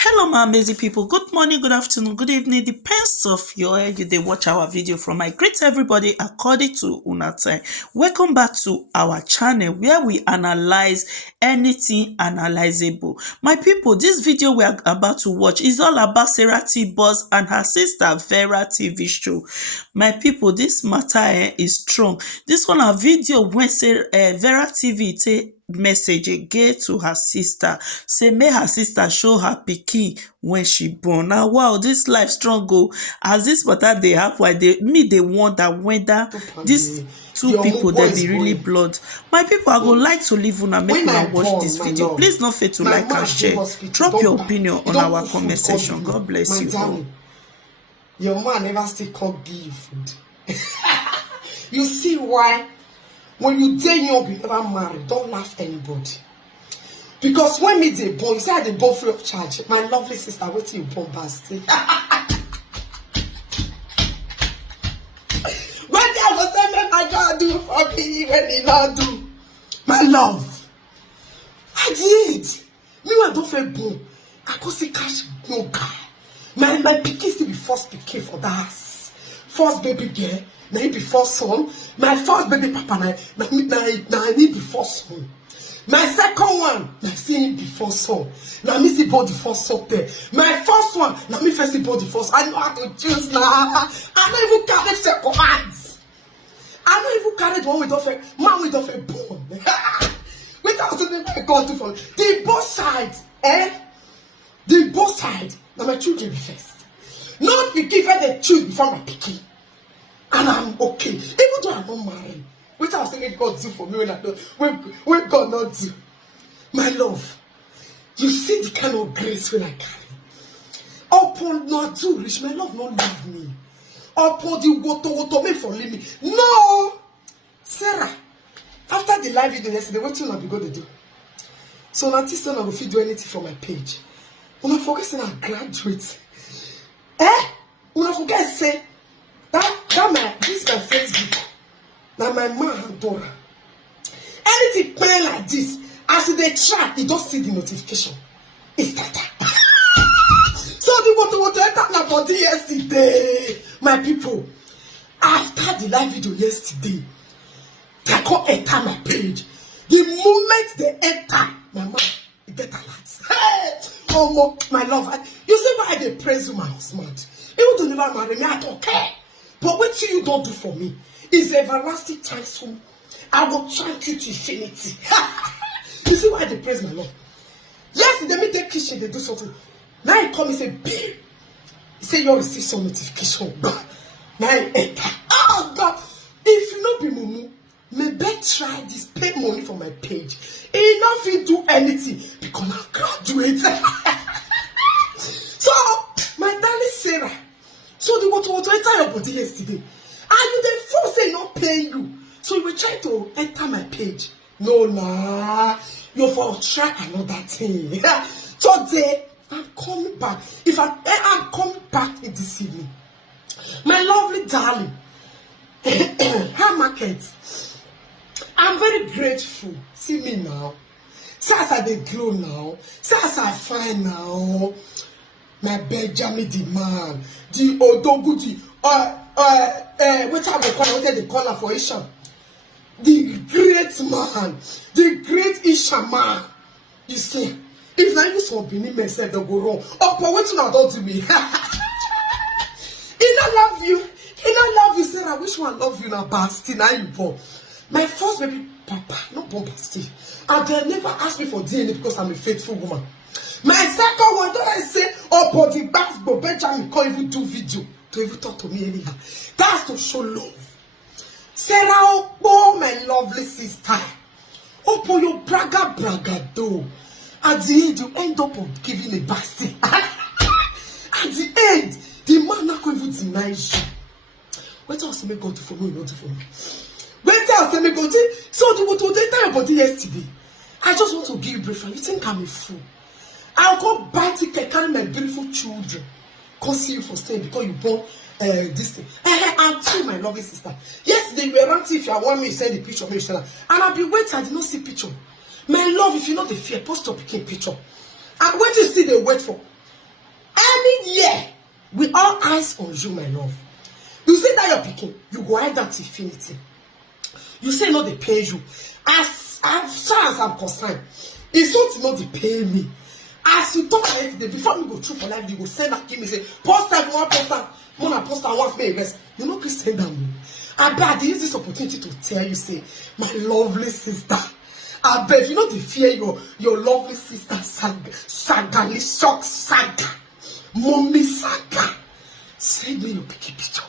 Hello, my amazing people. Good morning, good afternoon, good evening. Depends of your you they watch our video from. I greet everybody according to una time. Welcome back to our channel where we analyze anything analyzable. My people, this video we are about to watch is all about Sarah T. Boss and her sister Vera TV show. My people, this matter is strong. This one a video when Vera TV take message again to her sister say make her sister show her pikin when she born. Now wow, this life strong o. As this matter dey happen, I dey wonder whether these two people dem be really blood. My people, I go like to leave una make una watch this video. Please no fail to like and share. Drop your opinion on our comment section. God bless you all. Your man never still come give you food. You see why? When you dare young, you never marry, don't laugh anybody. Because when me they born, you say I dey born free of charge. My lovely sister, what till you born bastard. What I was saying, I can't do for me when he not do. My love, I did. Me when I don't feel born, I go see cash no guy. My pikin still be first pikin for that house. First baby girl. Now he be first son. My first baby papa now he be first son. My second one, now see him be first son. Now me see both the first son there. My first one, now me first see both the first. I know how to choose now. I don't even carry second hands. I don't even carry the one with the man with the born. Without something I go to for the both sides, the both sides. Now my children be first. Not you give her the choose before my pikin. And I'm okay. Even though I'm not married. Which I was saying God do for me when I don't when God not do. My love, you see the kind of grace when I carry. Upon not do rich, my love not leave me. Upon the Wotowoto me for leave me. No! Sarah, after the live video yesterday, what you not be going to do? So now this time I will fit do anything for my page. When I forget saying I graduate. When I forget say this my Facebook. Now my man Dora. Anything playing like this, as they try, you don't see the notification. It's that. So the Wotowoto entered my body yesterday. My people, after the live video yesterday, they come enter my page. The moment they enter, my man, you get alert. Hey, oh my love, you see why they praise you, my husband. You don't never marry me, I don't care. But what you don't do for me is everlasting thanks for me. I will thank you to infinity. You see why they praise my Lord? Yes, they make the kitchen, they do something. Now he come and say, babe. He say, you receive some notification. God. Now he enter. Oh, God. If you not be mumu, maybe try this, pay money for my page. He not fit do anything because I graduate. So, my darling Sarah, so the Wotowoto enter your body yesterday. And you then force say not paying you. So you will try to enter my page. No, nah. You for try another thing. Today, I'm coming back. I'm coming back this evening. My lovely darling. Her market. I'm very grateful. See me now. See as I dey glow now. See as I fine now. My Benjamin the man, the Odogu, what they call her for Isha? The great man, the great Isha man. You see, if now you saw Benin myself, they'll go wrong. Oh, but what you don't do me? He don't love you. He don't love you, Sarah. Which one love you now, Basti? Now you born. My first baby, Papa, not born Basti. And they never asked me for DNA because I'm a faithful woman. My second one, don't I say, oh, but the bath, but Benjamin can't even do video to even talk to me anyhow. That's to show love. Sarah, oh, my lovely sister. Oh, for your braga though. At the end, you end up giving a bastard. At the end, the man not going to even deny you. What else may go to for me, not to for me? What else may go to? So, the Wotowoto enter your body yesterday. I just want to give you breakfast. You think I'm a fool? I'll go buy ticket, carry my beautiful children. Come see you for staying because you born this thing. And two, my lovely sister. Yesterday, we were ranting if you want me to send the picture of me. And I'll be waiting, I did not see picture. My love, if you know the fear, post your picking picture. And what you see, they wait for. year with all eyes on you, my love. You say that your pikin, you go hide that infinity. You say no, they pay you. As far as I'm concerned, it's not no, they pay me. As you talk yesterday, before me go through for life, you go send that give me say, post time for one poster, one poster once me invest. You know, please send them. I bet I use this opportunity to tell you, say, my lovely sister. I bet you know the fear your lovely sister saga, shock saga, mommy saga. Send me your picky picture.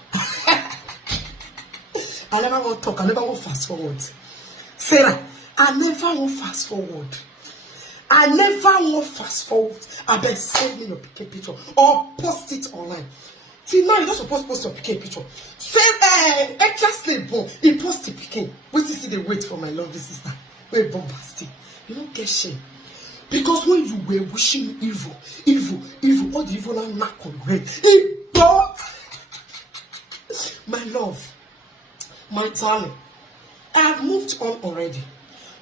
I never want to talk. I never want fast forward. Sarah, I never want fast forward. I never want fast forward. I bet send me your picture or post it online. See, now you don't supposed to post your picture. Say, extra slave born. He post the picking. Wait to see the wait for my lovely sister. Wait, bombastic. You don't get shame. Because when you were wishing evil, all the evil are knock on red. My love, my darling, I have moved on already.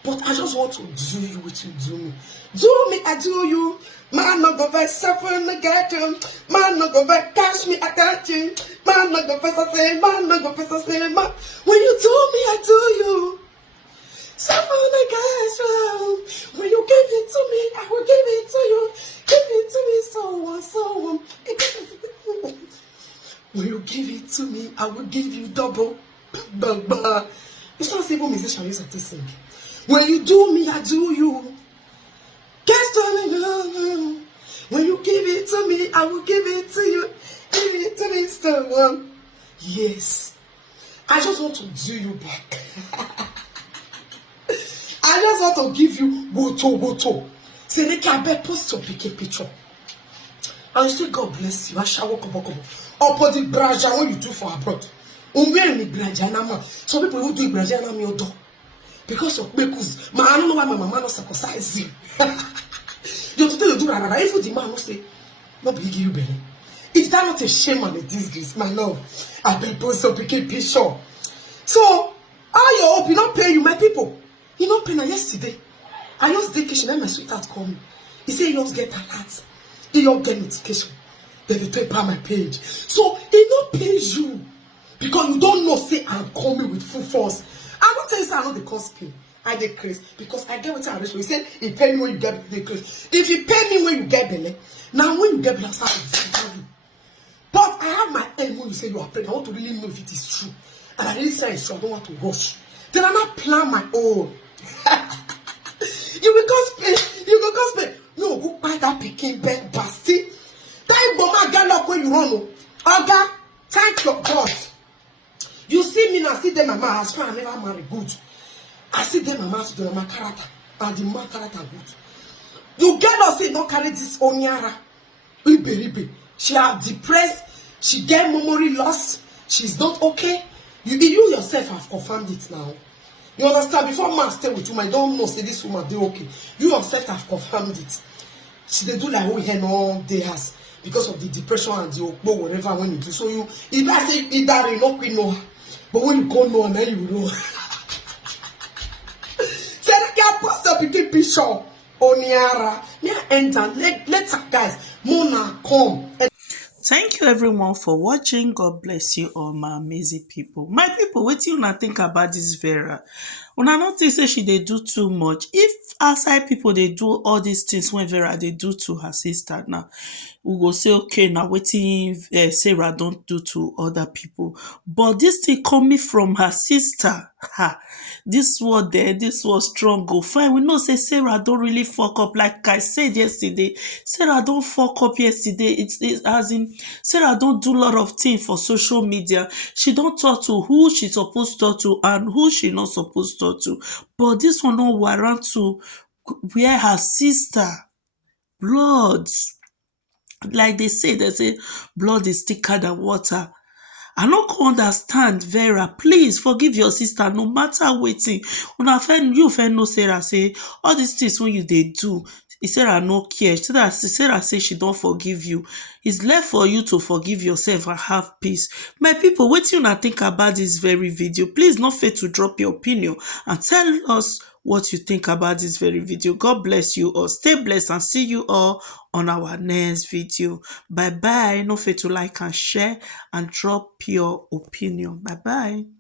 But I just want to do you what you do me. Do me, I do you. Man, not go very suffer get you. Man, not go very cash me, I got you. Man, not go very say, man, not go very say, man. When you do me, I do you. Suffer get you. When you give it to me, I will give it to you. Give it to me, so on. When you give it to me, I will give you double. It's not simple musician use to sing. When you do me, I do you. Guess what? When you give it to me, I will give it to you. Give it to me, someone. Yes. I just want to do you back. I just want to give you wotowoto. Say, make I bet post your picture. And you say, God bless you. I shall walk up. Upon the braja when you do for abroad. Some people who do braja me odo. Because of Bekus, I don't know why my mama not circumcise you. You today you do rara. If the man will say, not big you belly. Is that not a shame and a disgrace, my love? I been post up picture. So, how you hope you don't pay you, my people? You don't pay now yesterday. I just vacation and my sweetheart call me. He say he just get alert. He don't get notification. Then they take my page. So he don't pay you. Because you don't know say I'm coming with full force. I don't tell you say I know the cost pay. I decrease because I get what I wish. He said he pay me when you get decrease. If you pay me when you get belly, now when you get belly, I start to. But I have my aim when you say you are pregnant. I want to really know if it is true. And I really say it's true. I don't want to rush. Then I not plan my own. You will cost pay. You will cost pay. No, go buy that Peking bed basti. That bomb gallop when you run. Oga, thank your God. You see me now, see them my house, I never marry good. I see them my house, my character, and the man character good. You get us say don't carry this onyara. She are depressed, she get memory loss, she's not okay. You yourself have confirmed it now. You understand? Before man stay with you, I don't know say this woman they okay. You yourself have confirmed it. She they do like here no they has because of the depression and the okbo whatever when you do. So you either say either you not queen know. But when you go know, then you know. Say that girl post up with picture. Oniara. Me enter. Let's guys. Mona come. Thank you everyone for watching. God bless you all my amazing people. My people, wetin una think about this Vera? Una not think say she dey do too much. If outside people dey do all these things when Vera dey do to her sister now, we go say okay na wetin Sarah don do to other people. But this thing coming from her sister, this word there, this was strong go fine. We know say Sarah don really fuck up. Like I said yesterday, Sarah don fuck up yesterday. It's as in Sarah don do a lot of things for social media. She don talk to who she suppose talk to and who she not supposed talk to. But this one no warrant to where her sister blood, like they say blood is thicker than water. I no go understand Vera. Please forgive your sister no matter wetin. Una you fit know Sarah say all these things when you dey do, Sarah no care. Sarah say she don forgive you. It's left for you to forgive yourself and have peace. My people, wetin una think about this very video? Please no fail to drop your opinion and tell us what you think about this very video. God bless you all. Stay blessed and see you all on our next video. Bye bye. No forget to like and share and drop your opinion. Bye bye.